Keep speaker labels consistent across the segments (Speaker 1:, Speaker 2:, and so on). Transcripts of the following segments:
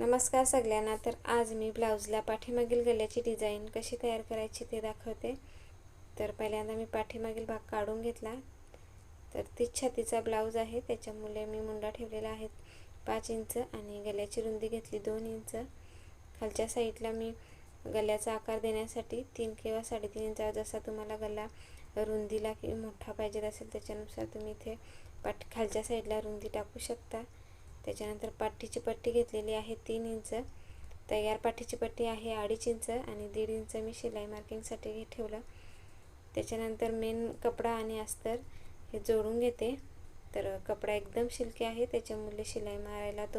Speaker 1: नमस्कार सगळ्यांना. तर आज मी ब्लाऊजला पाठीमागील गल्याची डिझाईन कशी तयार करायची ते दाखवते. तर पहिल्यांदा मी पाठीमागील भाग काढून घेतला. तर तीच छातीचा ब्लाऊज आहे. त्याच्यामुळे मी मुंडा ठेवलेला आहे. पाच इंच आणि गल्याची रुंदी घेतली दोन इंच. खालच्या साईडला मी गल्याचा आकार देण्यासाठी तीन किंवा साडेतीन इंचा जसा तुम्हाला गला रुंदीला की मोठा पाहिजे असेल त्याच्यानुसार तुम्ही इथे पाठ खालच्या साईडला रुंदी टाकू शकता. त्याच्यानंतर पाठीची पट्टी घेतलेली आहे तीन इंच. तयार पाठीची पट्टी आहे अडीच इंच आणि दीड इंच मी शिलाई मार्किंगसाठी ठेवलं. त्याच्यानंतर मेन कपडा आणि अस्तर हे जोडून घेते. तर कपडा एकदम शिल्की आहे त्याच्यामुळे शिलाई मारायला तो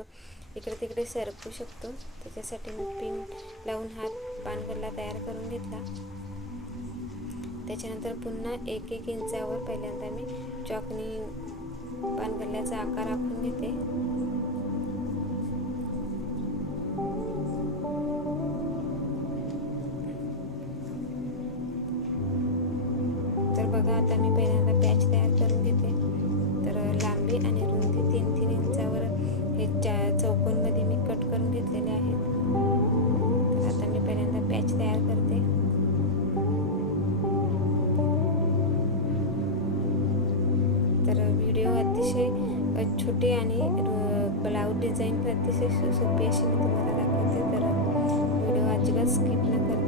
Speaker 1: इकडे तिकडे सरकू शकतो. त्याच्यासाठी मी पिन लावून हात पानगल्ला तयार करून घेतला. त्याच्यानंतर पुन्हा एक एक इंचावर पहिल्यांदा मी चॉकनी पानगल्ल्याचा आकार आखून घेते. आता मी पहिल्यांदा पॅच तयार करून घेते. तर लांबी आणि रुंदी तीन तीन इंचावर हे चा चौकोनमध्ये मी कट करून घेतलेले आहेत. तर आता मी पहिल्यांदा पॅच तयार करते. तर व्हिडिओ अतिशय छोटे आणि ब्लाऊज डिझाईन अतिशय सोपी अशी मी तुम्हाला दाखवते. तर व्हिडिओ अजिबात स्किप न करता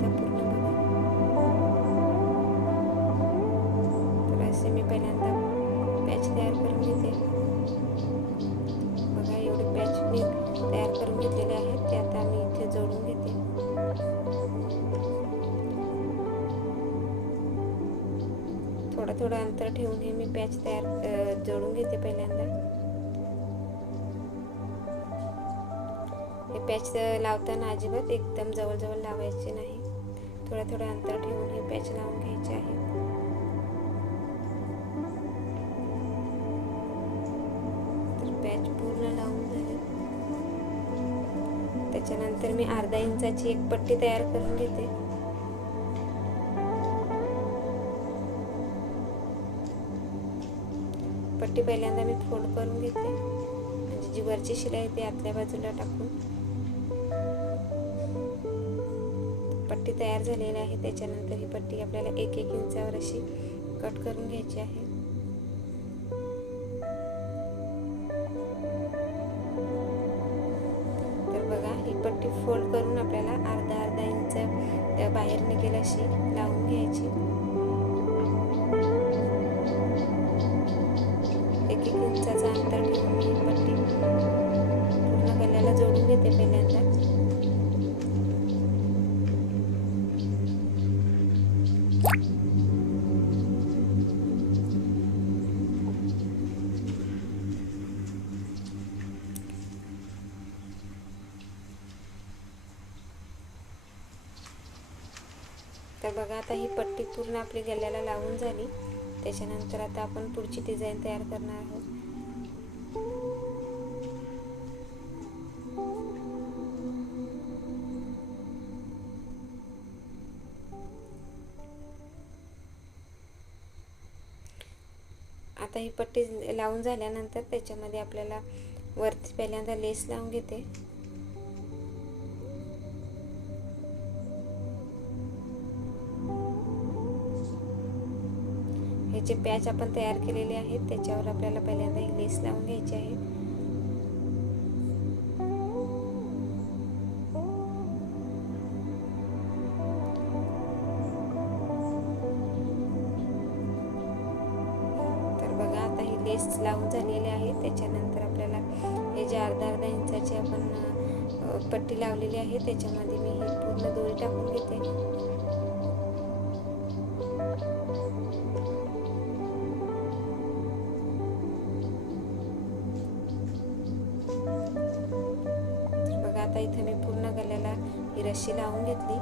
Speaker 1: करून घेतलेले आहेत ते आता मी इथे जोडून घेते थोडं थोडं अंतर ठेवून हे मी पॅच तयार जोडून घेते पहिल्यांदा. हे पॅच लावताना अजिबात एकदम जवळजवळ लावायचे नाही. थोडं थोडं अंतर ठेवून हे पॅच लावून घ्यायचे आहे. तर पॅच पूर्ण लावून झाले. त्याच्यानंतर मी अर्धा इंचाची एक पट्टी तयार करून घेते. पट्टी पहिल्यांदा मी फोल्ड करून घेते. म्हणजे जी वरची शिलाई ती आतल्या बाजूला टाकून. पट्टी तयार झालेली आहे. त्याच्यानंतर ही पट्टी आपल्याला एक एक इंचावर अशी कट करून घ्यायची आहे. ही फोल्ड करून आपल्याला अर्धा अर्धा इंच त्या बाहेर निघेल अशी लावून घ्यायची. एक एक इंचाचा अंतर ठेवून मी तर बघा आता ही पट्टी पूर्ण आपली गल्याला लावून झाली. त्याच्यानंतर आता आपण पुढची डिझाईन तयार करणार आहोत. आता ही पट्टी लावून झाल्यानंतर त्याच्यामध्ये आपल्याला वरती पहिल्यांदा लेस लावून घेते. जे पॅच आपण तयार केलेले आहेत. त्याच्यावर आपल्याला पहिल्यांदा ही लेस लावून घ्यायची आहे. तर बघा आता ही लेस लावून झालेली आहे. त्याच्यानंतर आपल्याला हे जे अर्धा अर्धा इंचाची आपण पट्टी लावलेली आहे त्याच्यामध्ये मी ही पूर्ण दोरी टाकून घेते. आता इथे मी पूर्ण गल्याला ही रशी लावून घेतली.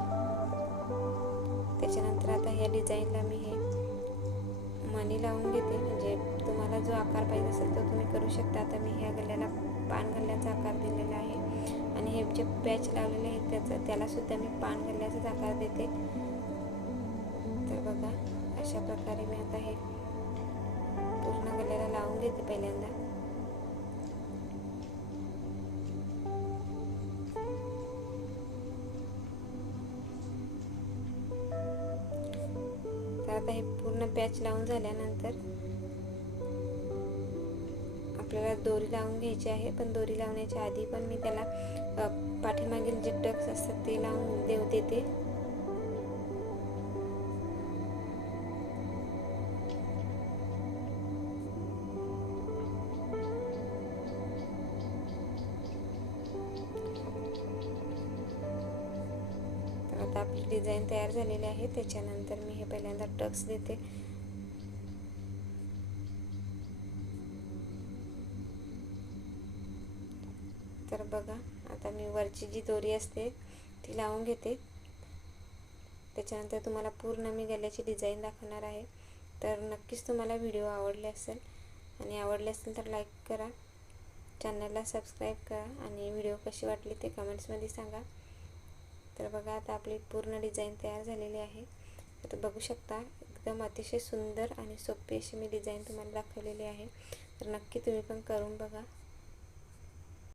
Speaker 1: त्याच्यानंतर आता ह्या डिझाईनला मी हे मणी लावून घेते. म्हणजे तुम्हाला जो आकार पाहिजे असेल तो तुम्ही करू शकता. आता मी ह्या गल्याला पान गल्ल्याचा आकार दिलेला आहे. आणि हे जे पॅच लावलेले आहेत त्याचं त्यालासुद्धा मी पान गल्ल्याचाच आकार देते. तर बघा अशा प्रकारे मी आता हे पूर्ण गल्याला लावून घेते पहिल्यांदा. आता हे पूर्ण पॅच लावून झाल्यानंतर आपल्याला दोरी लावून घ्यायची आहे. पण दोरी लावण्याच्या आधी पण मी त्याला पाठीमागील जे टक्स असतात ते लावून देऊ देते. आपली डिझाईन तयार झालेली आहे. त्याच्यानंतर मी हे पहिल्यांदा टक्स देते. तर बघा आता मी वरची जी दोरी असते ती लावून घेते. त्याच्यानंतर तुम्हाला पूर्ण मी गल्याची डिझाईन दाखवणार आहे. तर नक्कीच तुम्हाला व्हिडिओ आवडले असेल आणि आवडले असेल तर लाईक करा. चॅनलला सबस्क्राईब करा आणि व्हिडिओ कशी वाटली ते कमेंट्समध्ये सांगा. तर बघा आता आपली पूर्ण डिझाईन तयार झालेली आहे. तर बघू शकता एकदम अतिशय सुंदर आणि सोपी अशी मी डिझाईन तुम्हाला दाखवलेली आहे. तर नक्की तुम्ही पण करून बघा.